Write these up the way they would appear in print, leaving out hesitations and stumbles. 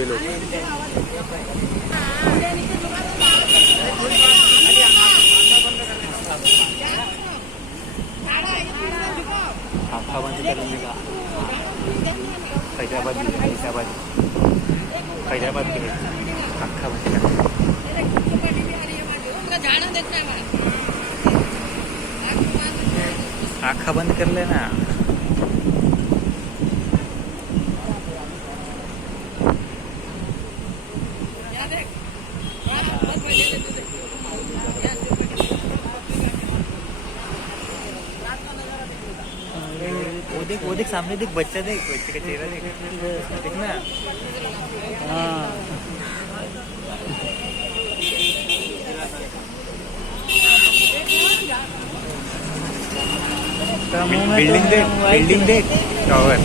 बुढ़े लोग। आखा बंद करने का फैजाबाद के आखा बंद करने आखा बंद कर लेना। वो देख सामने देख, बच्चा देख, बच्चे का चेहरा देख, देखना। हाँ बिल्डिंग देख टावर।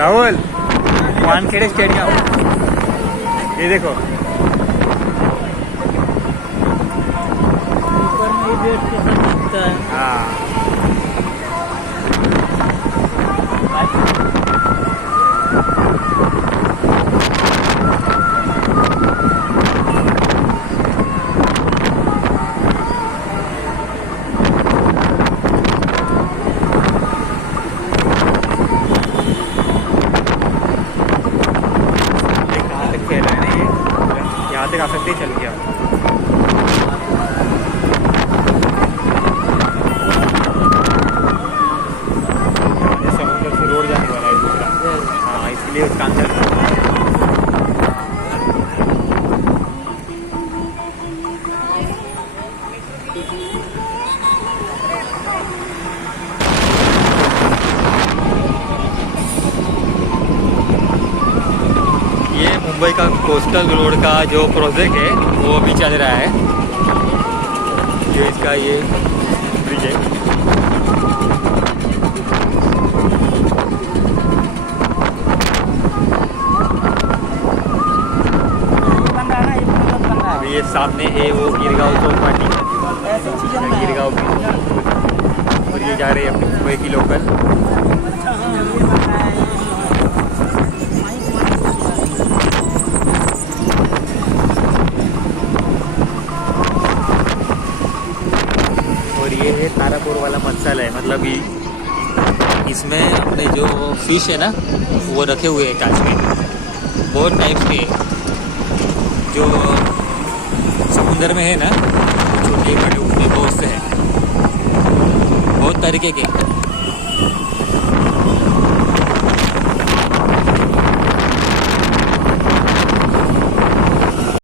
राहुल, वानखेड़े स्टेडियम ये देखो। ऊपर में बैठ के सब दिखता है। हाँ आ सकते चल गया। समुद्र से रोड जाने वाला है दूसरा। हाँ इसलिए उसका अंदर मुंबई का कोस्टल रोड का जो प्रोजेक्ट है वो अभी चल रहा है। जो इसका ये ब्रिज है, अभी ये सामने है वो गिरगांव चौपाटी, गिरगांव की, और ये जा रहे हैं अपने मुंबई की लोकल। वाला मसाला है, मतलब इसमें अपने जो फिश है ना वो रखे हुए हैं कांच में, बहुत टाइप्स के, जो समुंदर में है ना छोटे बड़े उसमें बहुत से हैं, बहुत तरीके के।